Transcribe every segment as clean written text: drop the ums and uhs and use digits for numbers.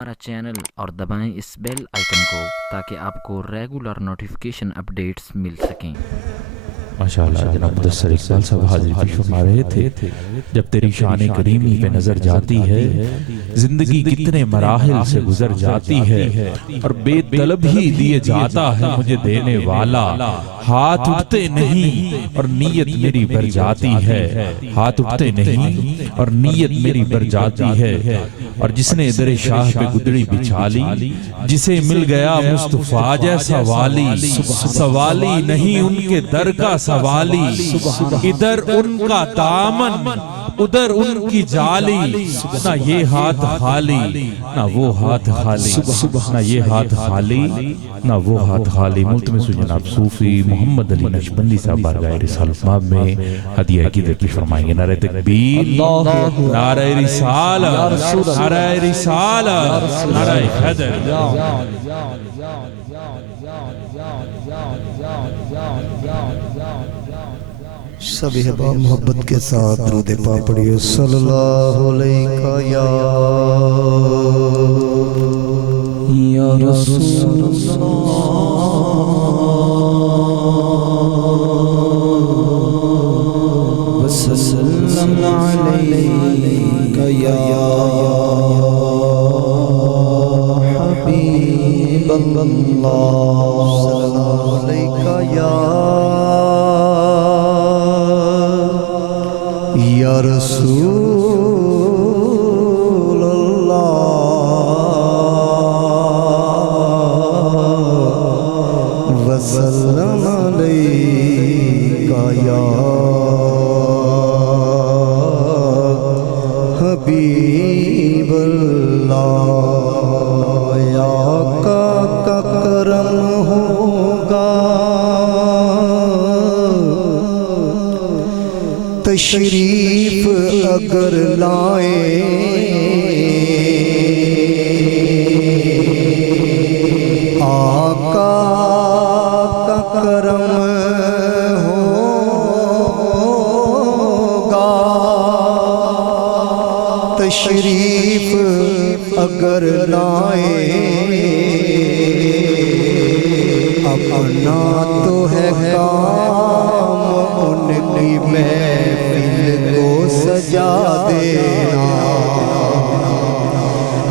हमारा चैनल और दबाएं इस बेल आइकन को ताकि आपको रेगुलर नोटिफिकेशन अपडेट्स मिल सकें। माशाअल्लाह जनाब मुदस्सर इकबाल साहब हाजिर भी फरमा रहे थे, जब तेरी शान करीमी पे नजर जाती है, जिंदगी कितने मराहिल से गुजर जाती है और बेतलब ही दिए जाता है मुझे देने वाला। हाथ उठते नहीं और नीयत मेरी भर जाती है, हाथ उठते नहीं और नीयत मेरी भर जाती है। और जिसने दर शाह पे गुदड़ी बिछा ली, जिसे मिल गया मुस्तफा जैसा वाली, सवाली नहीं उनके दर का सवाली, इधर उनका दामन उधर उनकी जाली, ना ये हाथ खाली ना वो हाथ खाली, ना ये हाथ खाली ना वो हाथ खाली। मुल्तमिस जनाब सूफी मोहम्मद अली नक्शबंदी साहब बारगाह रिसालत में हदिया अकीदत की फरमाएंगे। नारे तकबीर, नारे रिसालत, नारे रिसालत, नारे हैदर। सभी अहबाब मोहब्बत के साथ दुरूद पाक पढ़िए सल्लल्लाहु अलैहि या रसूलल्लाह वसल्लम अलैका या हबीबल्लाह सल्लल्लाहु अलैका या रसूल अल्लाह वसल्लम अलैका या हबीब अल्लाह। या का करम होगा तशरीफ अगर लाए, आका का करम होगा तशरीफ अगर लाए। अपना तो है काम उनकी महफिल को सजा देना,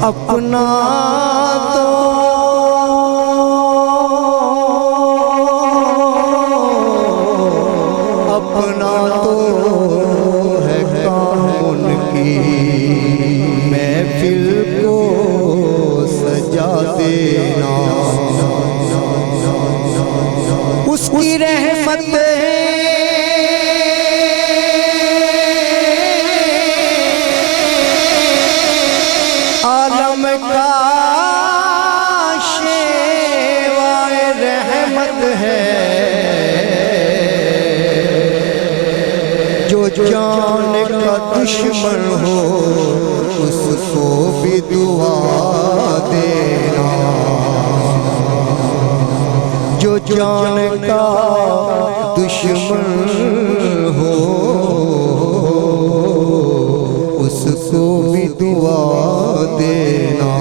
अपना तो है काम उनकी महफिल को सजा देना। उसकी रहमत आलम का शेवाए रहमत है, जो जान का दुश्मन हो उसको भी दुआ देना, जो जान का दुश्मन हो उसको भी दुआ देना।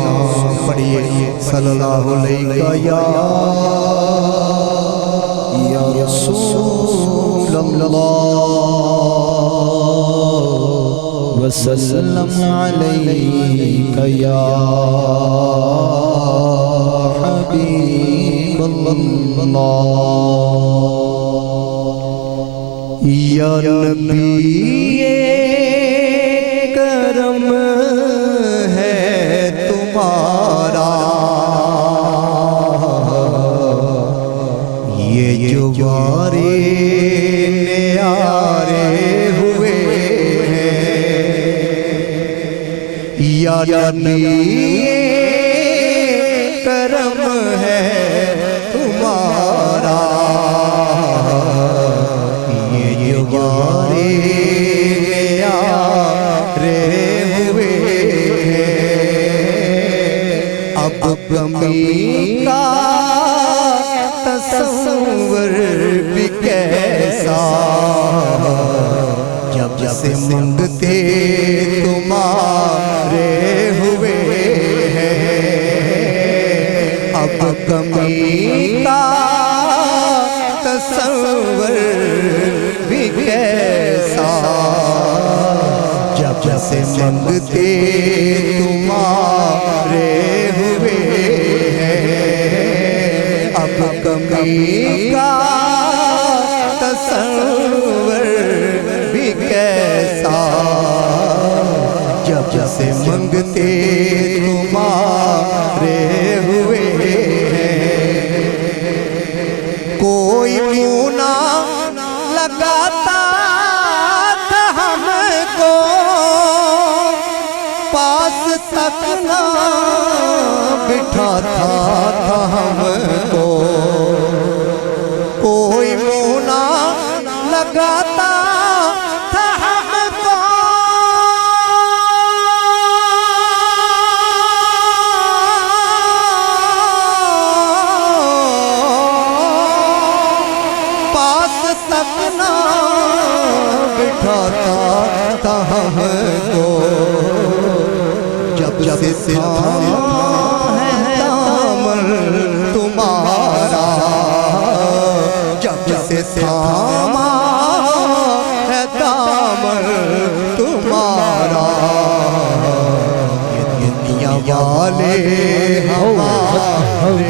पढ़िए सल्लल्लाहु अलैहि या रसूल अल्लाह वसल्लम अलैका या हबीब अल्लाह। या नबी करम है तुम्हारा, ये जो वारे न्यारे हुए हैं। या नबी करम है तुम्हारा, ये जो वारे न्यारे हुए हैं। अब कमी का तस्वर भी कैसा, जब से मंगते तुम्हारे हुए हैं। अब कमी का तस्वर भी कैसा, जब से मंगते तुम्हारे हुए हैं। अब कमी का तस्वर भी कैसा, जब से मंगते तुम्हारे हुए हैं। कोई मुँह ना लगाता था हमको, पास तक ना बिठाता था हमको। कोई मुँह ना लगाता था हमको, पास तक ना बिठाता था हमको। जब से थामा है दामन तुम्हारा, जब से थामा है दामन तुम्हारा, ये दुनिया वाले हमारे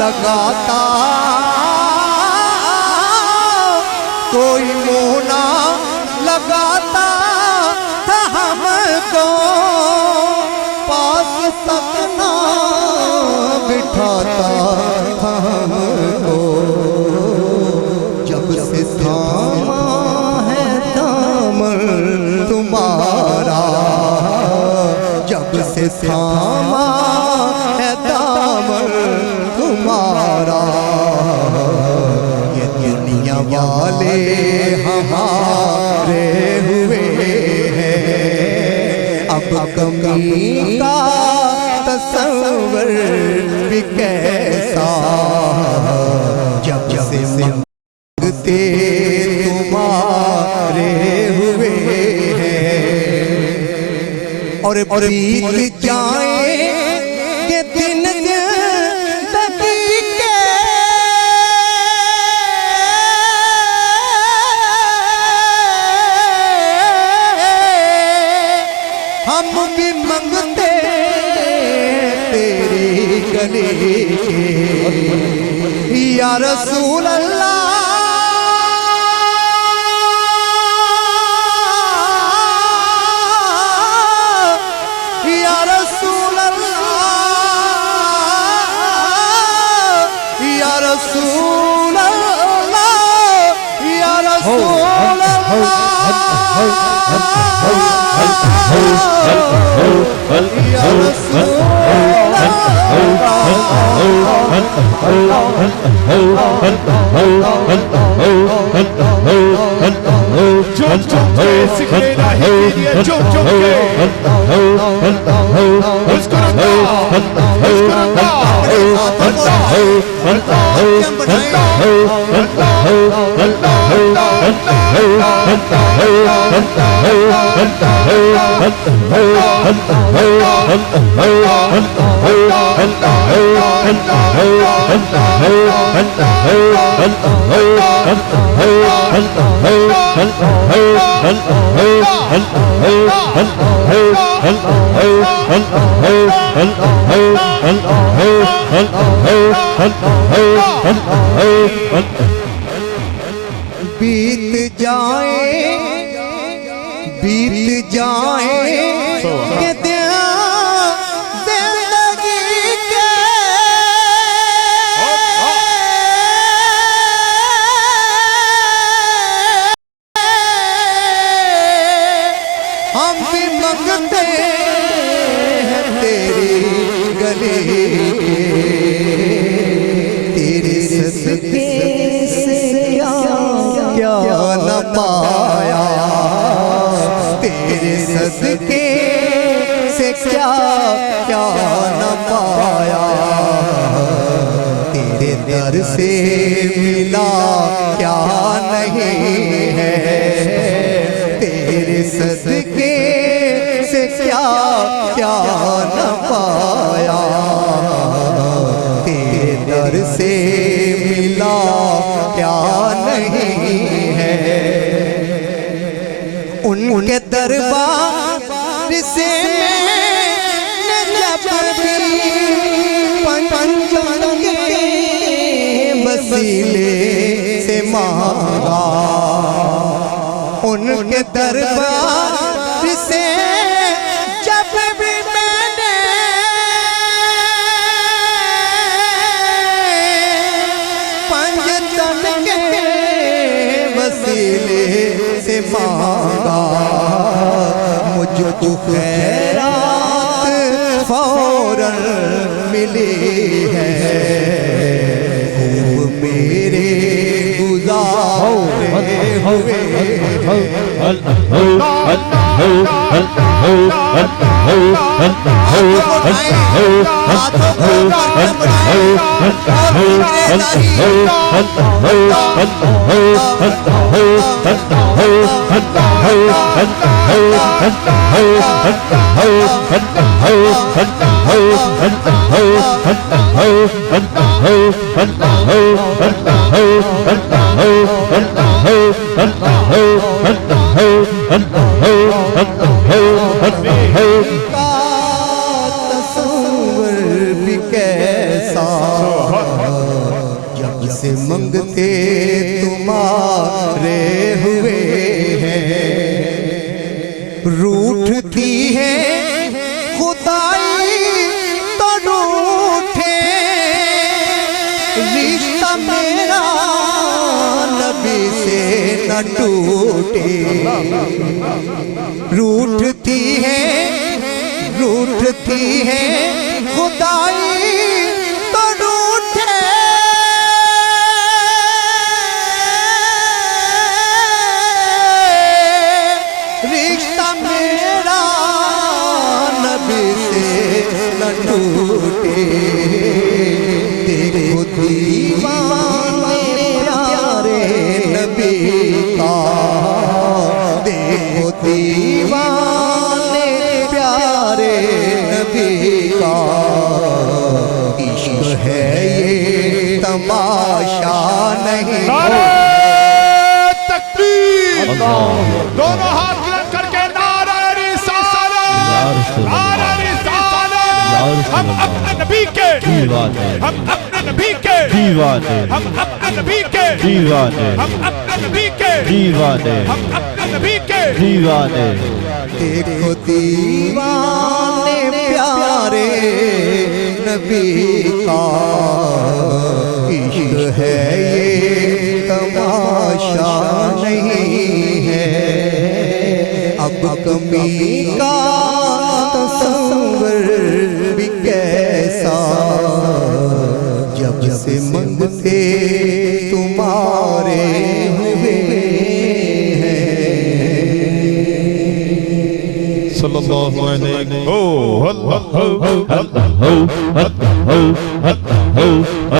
लगाता, कोई मोना लगाता था हमको, पास तक ना बिठाता था हमको। जब से थामा है दामन तुम्हारा, जब से थामा है दामन तुम्हारा, ये दुनिया वाले हमारे हुए हैं। अब कमी का तस्वर भी कैसा, जब से मंगते तुम्हारे हुए हैं। और बीत जाए के दिन हम भी मंगते तेरी गली के, या रसूल अल्लाह, या रसूल अल्लाह, या रसूल अल्लाह, या रसूल अल्लाह। बीत जाए बीत जाए के दिन जिंदगी के, सदके से क्या क्या न पाया, तेरे सदके से क्या क्या न पाया, तेरे दर से मिला क्या नहीं है, तेरे सदके से क्या क्या न पाया, तेरे दर से मिला क्या नहीं है। उनके दरबार से मैंने जब भी पंचम के वसीले से मांगा, उनके दरबार से जब भी मैंने पंचम के वसीले से मांगा, मुझको खैरात फौरन मिली है, खूब मेरे गुज़ारे हुए तस्वीर भी कैसा, जब से मंगते तुम्हारे हुए हैं, रूठती है खुदाई तो रूठे, रिश्ता मेरा नबी से न टूटे, रूठती है खुदाई तो रूठे, रिश्ता मेरा नबी से न टूटे, देखो दीवाने प्यारे नबी का, देखो दीवाने प्यारे नबी का, इश्क है ये तमाशा नहीं। तकबीर, दोनों हाथ बुलंद करके नारा रिसालत, नारा रिसालत। हम अपने नबी के दीवाने, हम अपने नबी के दीवाने, हम अपने नबी के दीवाने, हम अपने नबी के दीवाने, हम अपने नबी के दीवाने। देखो दीवाने प्यारे नबी का, इश्क है ये तमाशा नहीं है, अब कमी का तस्वीर भी कैसा, जब से मंगते तुम्हारे हुए हैं। सल्लल्लाहु अलैहि वसल्लम।